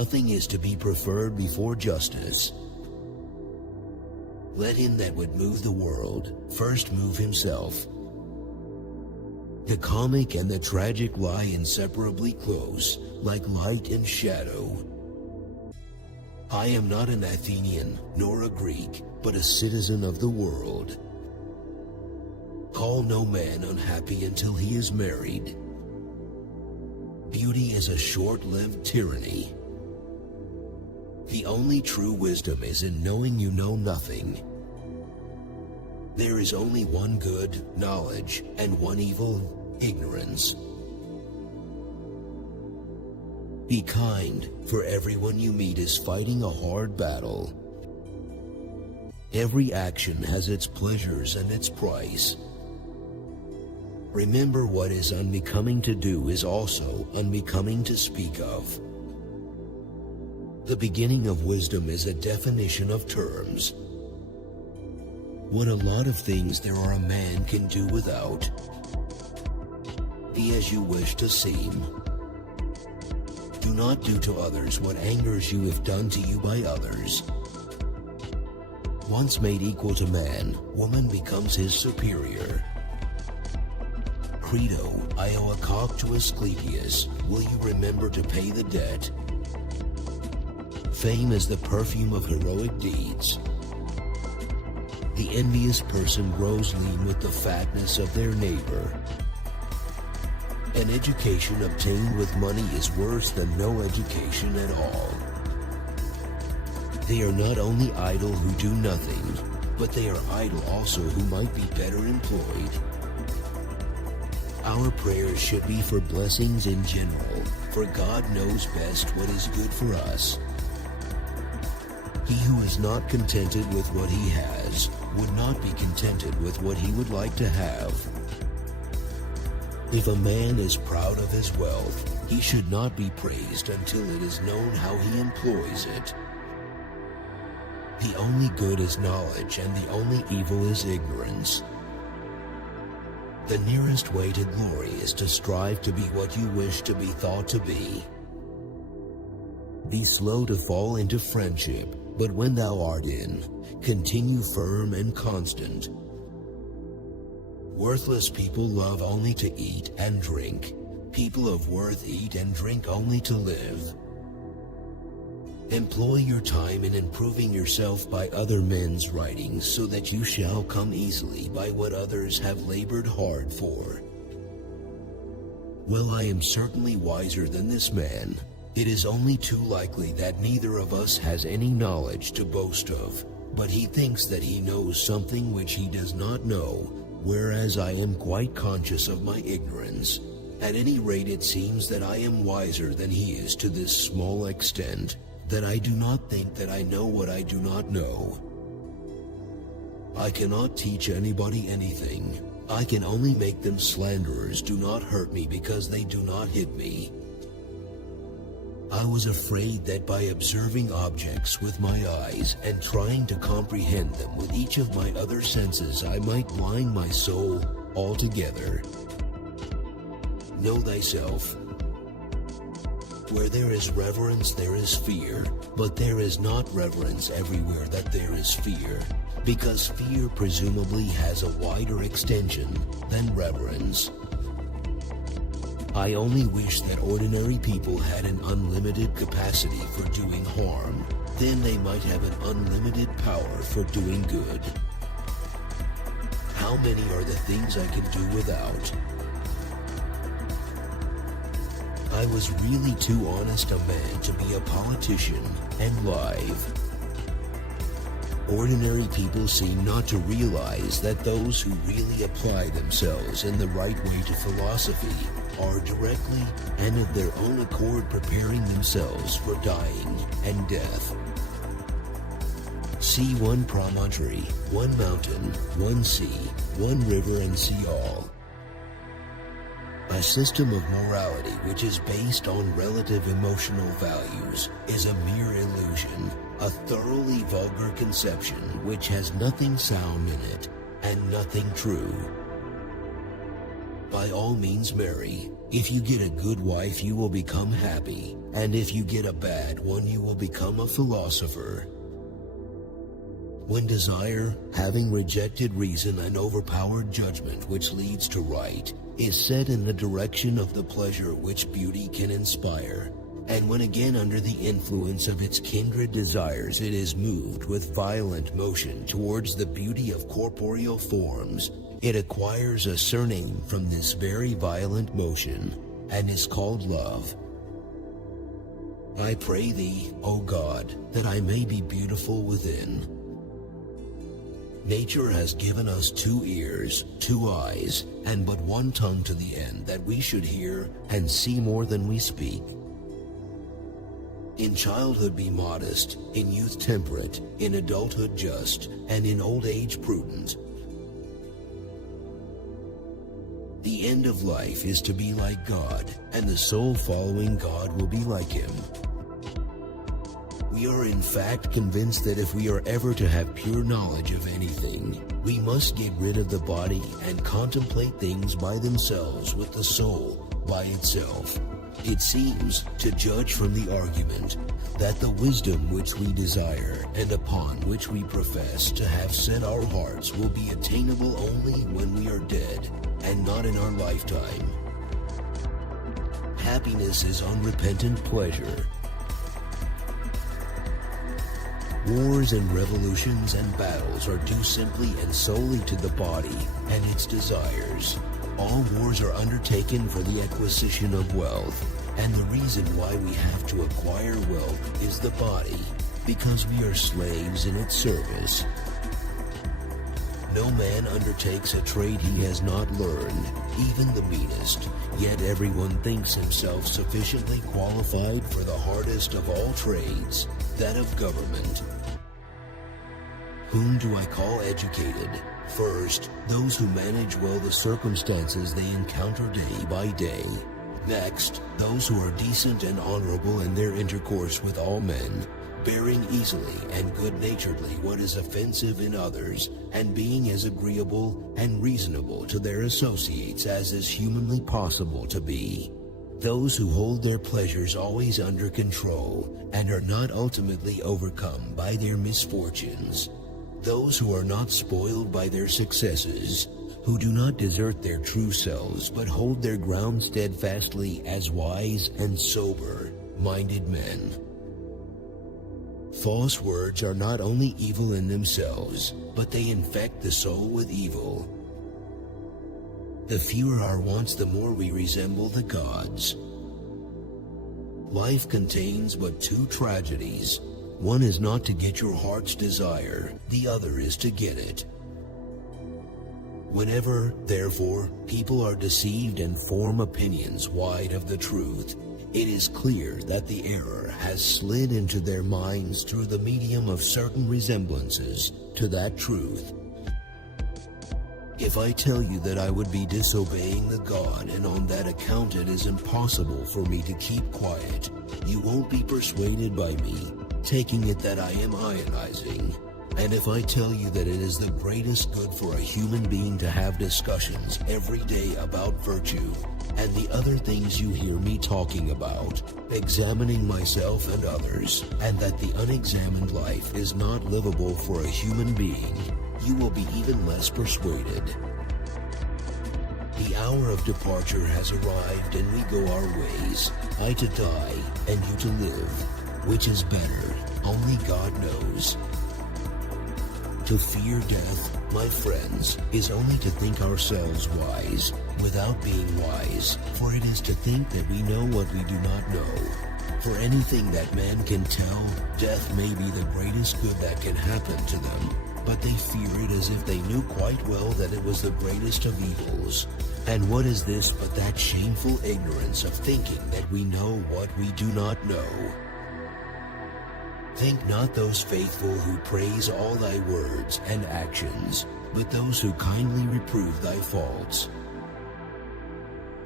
Nothing is to be preferred before justice. Let him that would move the world first move himself. The comic and the tragic lie inseparably close, like light and shadow. I am not an Athenian, nor a Greek, but a citizen of the world. Call no man unhappy until he is married. Beauty is a short-lived tyranny. The only true wisdom is in knowing you know nothing. There is only one good, knowledge, and one evil, ignorance. Be kind, for everyone you meet is fighting a hard battle. Every action has its pleasures and its price. Remember, what is unbecoming to do is also unbecoming to speak of. The beginning of wisdom is a definition of terms. What a lot of things there are a man can do without. Be as you wish to seem. Do not do to others what angers you if done to you by others. Once made equal to man, woman becomes his superior. Credo, I owe a cock to Asclepius. Will you remember to pay the debt? Fame is the perfume of heroic deeds. The envious person grows lean with the fatness of their neighbor. An education obtained with money is worse than no education at all. They are not only idle who do nothing, but they are idle also who might be better employed. Our prayers should be for blessings in general, for God knows best what is good for us. He who is not contented with what he has would not be contented with what he would like to have. If a man is proud of his wealth, he should not be praised until it is known how he employs it. The only good is knowledge, and the only evil is ignorance. The nearest way to glory is to strive to be what you wish to be thought to be. Be slow to fall into friendship, but when thou art in, continue firm and constant. Worthless people love only to eat and drink. People of worth eat and drink only to live. Employ your time in improving yourself by other men's writings, so that you shall come easily by what others have labored hard for. Well, I am certainly wiser than this man. It is only too likely that neither of us has any knowledge to boast of, but he thinks that he knows something which he does not know, whereas I am quite conscious of my ignorance. At any rate, it seems that I am wiser than he is to this small extent, that I do not think that I know what I do not know. I cannot teach anybody anything. I can only make them slanderers do not hurt me because they do not hit me. I was afraid that by observing objects with my eyes and trying to comprehend them with each of my other senses, I might blind my soul altogether. Know thyself. Where there is reverence, there is fear, but there is not reverence everywhere that there is fear, because fear presumably has a wider extension than reverence. I only wish that ordinary people had an unlimited capacity for doing harm. Then they might have an unlimited power for doing good. How many are the things I can do without? I was really too honest a man to be a politician and live. Ordinary people seem not to realize that those who really apply themselves in the right way to philosophy are directly and of their own accord preparing themselves for dying and death. See one promontory, one mountain, one sea, one river, and see all. A system of morality which is based on relative emotional values is a mere illusion, a thoroughly vulgar conception which has nothing sound in it and nothing true. By all means marry. If you get a good wife, you will become happy. and if you get a bad one, you will become a philosopher. When desire, having rejected reason and overpowered judgment which leads to right, is set in the direction of the pleasure which beauty can inspire, and when again under the influence of its kindred desires it is moved with violent motion towards the beauty of corporeal forms, it acquires a surname from this very violent motion, and is called love. I pray thee, O God, that I may be beautiful within. Nature has given us 2 ears, 2 eyes, and but 1 tongue to the end that we should hear and see more than we speak. In childhood be modest, in youth temperate, in adulthood just, and in old age prudent. The end of life is to be like God, and the soul following God will be like Him. We are in fact convinced that if we are ever to have pure knowledge of anything, we must get rid of the body and contemplate things by themselves with the soul by itself. It seems, to judge from the argument, that the wisdom which we desire and upon which we profess to have set our hearts will be attainable only when we are dead, and not in our lifetime. Happiness is unrepentant pleasure. Wars and revolutions and battles are due simply and solely to the body and its desires. All wars are undertaken for the acquisition of wealth, and the reason why we have to acquire wealth is the body, because we are slaves in its service. No man undertakes a trade he has not learned, even the meanest, yet everyone thinks himself sufficiently qualified for the hardest of all trades, that of government. Whom do I call educated? First, those who manage well the circumstances they encounter day by day. Next, those who are decent and honorable in their intercourse with all men, bearing easily and good-naturedly what is offensive in others, and being as agreeable and reasonable to their associates as is humanly possible to be. Those who hold their pleasures always under control, and are not ultimately overcome by their misfortunes. Those who are not spoiled by their successes, who do not desert their true selves, but hold their ground steadfastly as wise and sober-minded men. False words are not only evil in themselves, but they infect the soul with evil. The fewer our wants, the more we resemble the gods. Life contains but 2 tragedies. One is not to get your heart's desire, the other is to get it. Whenever, therefore, people are deceived and form opinions wide of the truth, it is clear that the error has slid into their minds through the medium of certain resemblances to that truth. If I tell you that I would be disobeying the God, and on that account it is impossible for me to keep quiet, you won't be persuaded by me, taking it that I am ionizing. And if I tell you that it is the greatest good for a human being to have discussions every day about virtue, and the other things you hear me talking about, examining myself and others, and that the unexamined life is not livable for a human being, you will be even less persuaded. The hour of departure has arrived, and we go our ways, I to die and you to live. Which is better, only God knows. To fear death, my friends, is only to think ourselves wise, without being wise, for it is to think that we know what we do not know. For anything that man can tell, death may be the greatest good that can happen to them, but they fear it as if they knew quite well that it was the greatest of evils. And what is this but that shameful ignorance of thinking that we know what we do not know? Think not those faithful who praise all thy words and actions, but those who kindly reprove thy faults.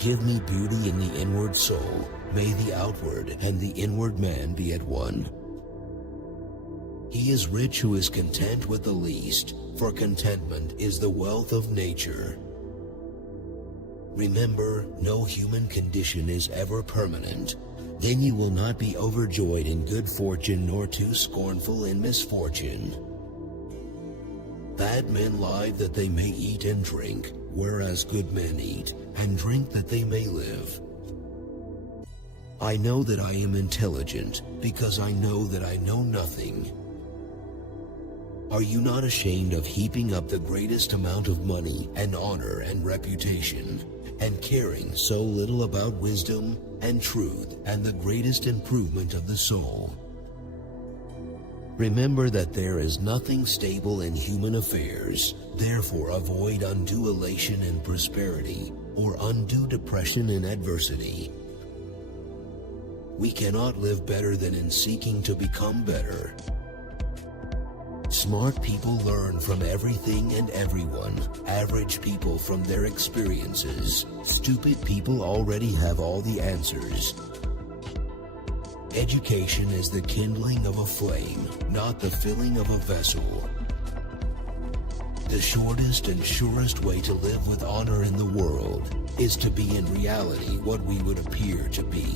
Give me beauty in the inward soul, may the outward and the inward man be at one. He is rich who is content with the least, for contentment is the wealth of nature. Remember, no human condition is ever permanent. Then you will not be overjoyed in good fortune, nor too scornful in misfortune. Bad men lie that they may eat and drink, whereas good men eat and drink that they may live. I know that I am intelligent, because I know that I know nothing. Are you not ashamed of heaping up the greatest amount of money and honor and reputation, and caring so little about wisdom and truth and the greatest improvement of the soul? Remember that there is nothing stable in human affairs. Therefore avoid undue elation in prosperity, or undue depression in adversity. We cannot live better than in seeking to become better. Smart people learn from everything and everyone. Average people from their experiences. Stupid people already have all the answers. Education is the kindling of a flame, not the filling of a vessel. The shortest and surest way to live with honor in the world is to be in reality what we would appear to be.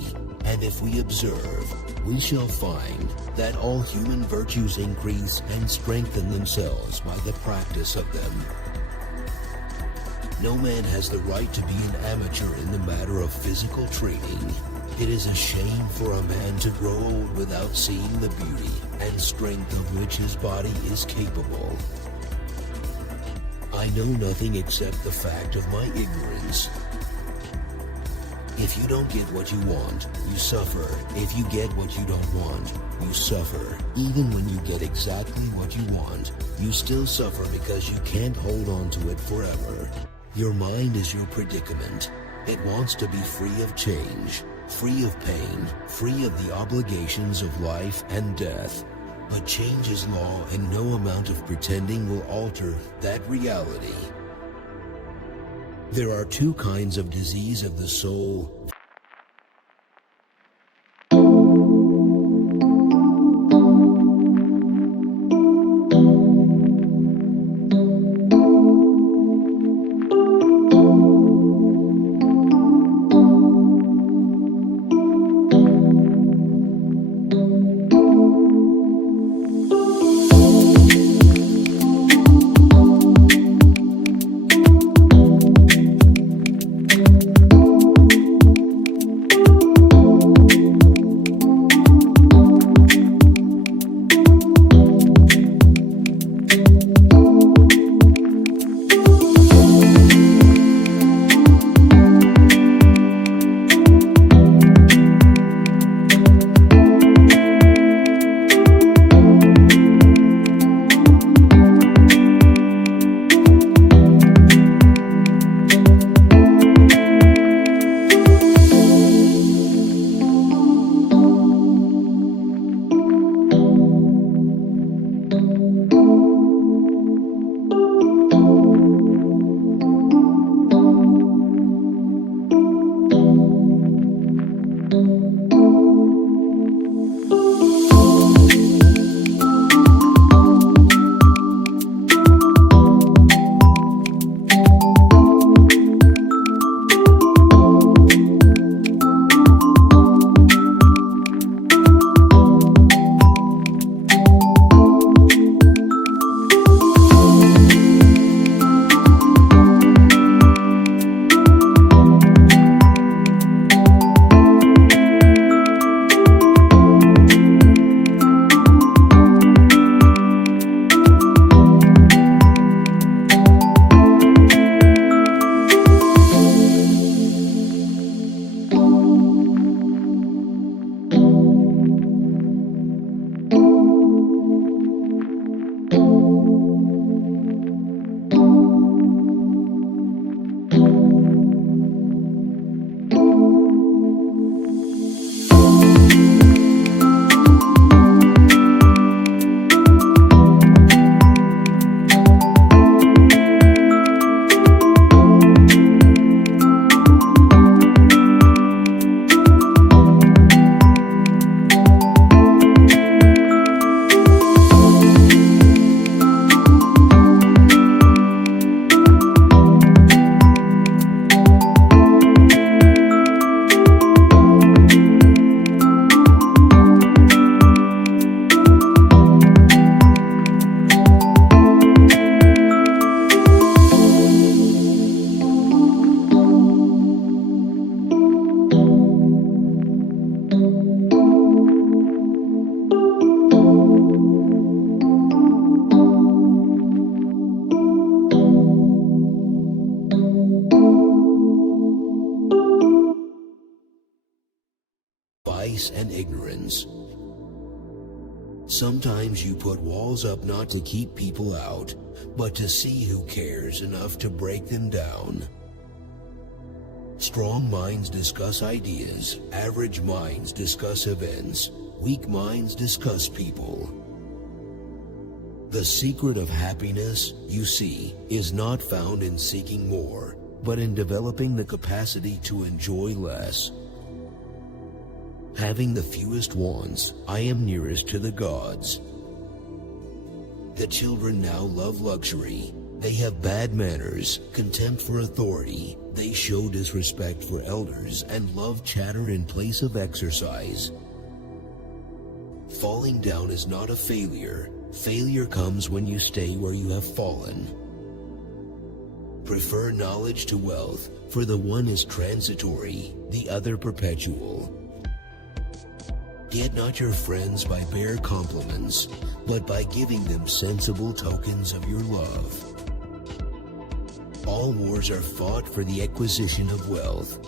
And if we observe, we shall find that all human virtues increase and strengthen themselves by the practice of them. No man has the right to be an amateur in the matter of physical training. It is a shame for a man to grow old without seeing the beauty and strength of which his body is capable. I know nothing except the fact of my ignorance. If you don't get what you want, you suffer. If you get what you don't want, you suffer. Even when you get exactly what you want, you still suffer because you can't hold on to it forever. Your mind is your predicament. It wants to be free of change, free of pain, free of the obligations of life and death. But change is law, and no amount of pretending will alter that reality. There are two kinds of disease of the soul. vice and ignorance. Sometimes you put walls up not to keep people out, but to see who cares enough to break them down. Strong minds discuss ideas, average minds discuss events, weak minds discuss people. The secret of happiness, you see, is not found in seeking more, but in developing the capacity to enjoy less. Having the fewest wants, I am nearest to the gods. The children now love luxury. They have bad manners, contempt for authority. They show disrespect for elders and love chatter in place of exercise. Falling down is not a failure. Failure comes when you stay where you have fallen. Prefer knowledge to wealth, for the one is transitory, the other perpetual. Get not your friends by bare compliments, but by giving them sensible tokens of your love. All wars are fought for the acquisition of wealth.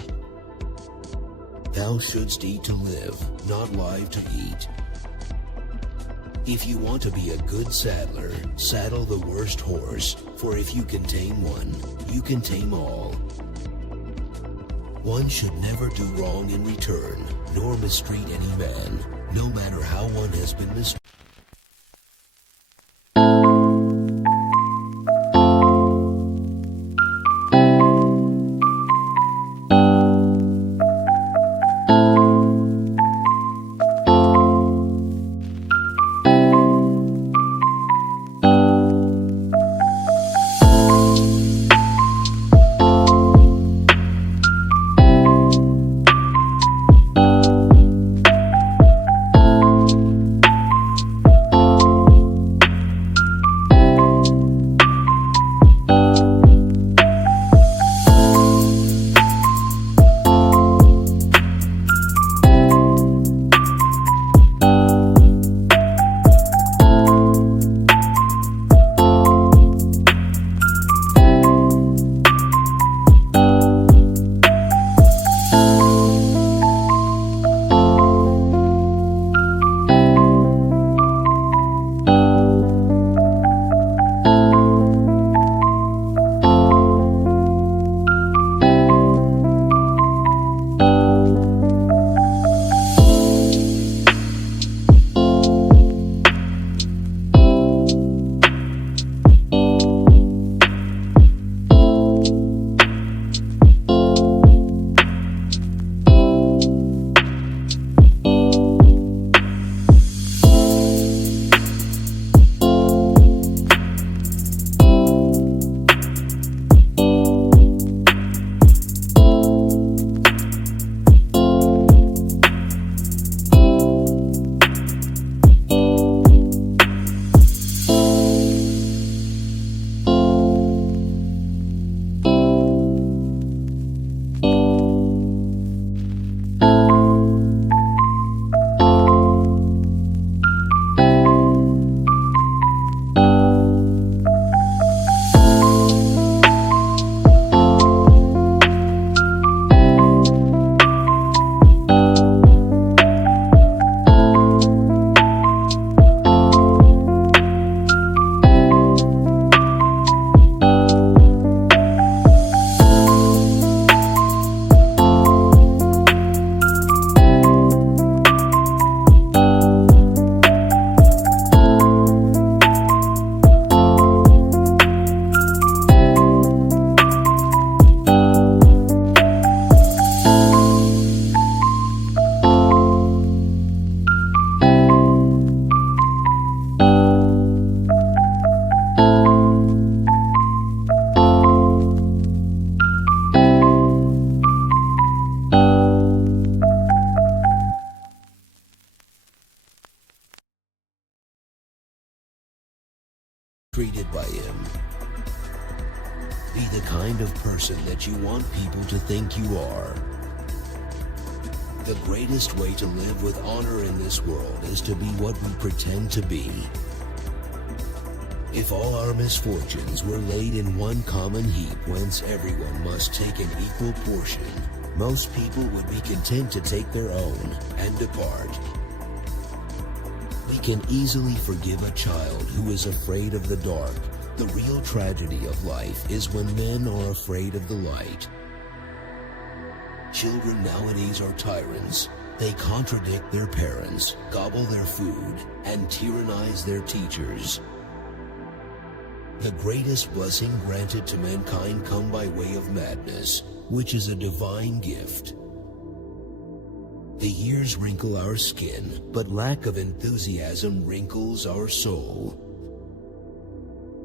Thou shouldst eat to live, not live to eat. If you want to be a good saddler, saddle the worst horse, for if you can tame one, you can tame all. One should never do wrong in return, nor mistreat any man, no matter how one has been mistreated. Treated by him. Be the kind of person that you want people to think you are. The greatest way to live with honor in this world is to be what we pretend to be. If all our misfortunes were laid in one common heap whence everyone must take an equal portion, Most people would be content to take their own and depart. We can easily forgive a child who is afraid of the dark. The real tragedy of life is when men are afraid of the light. Children nowadays are tyrants. They contradict their parents, gobble their food, and tyrannize their teachers. The greatest blessing granted to mankind come by way of madness, which is a divine gift. The years wrinkle our skin, but lack of enthusiasm wrinkles our soul.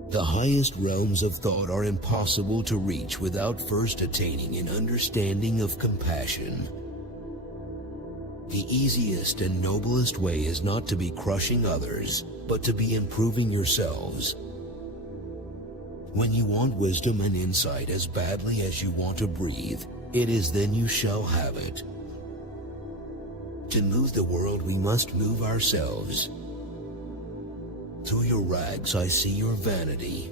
The highest realms of thought are impossible to reach without first attaining an understanding of compassion. The easiest and noblest way is not to be crushing others, but to be improving yourselves. When you want wisdom and insight as badly as you want to breathe, it is then you shall have it. To move the world, we must move ourselves. Through your rags I see your vanity.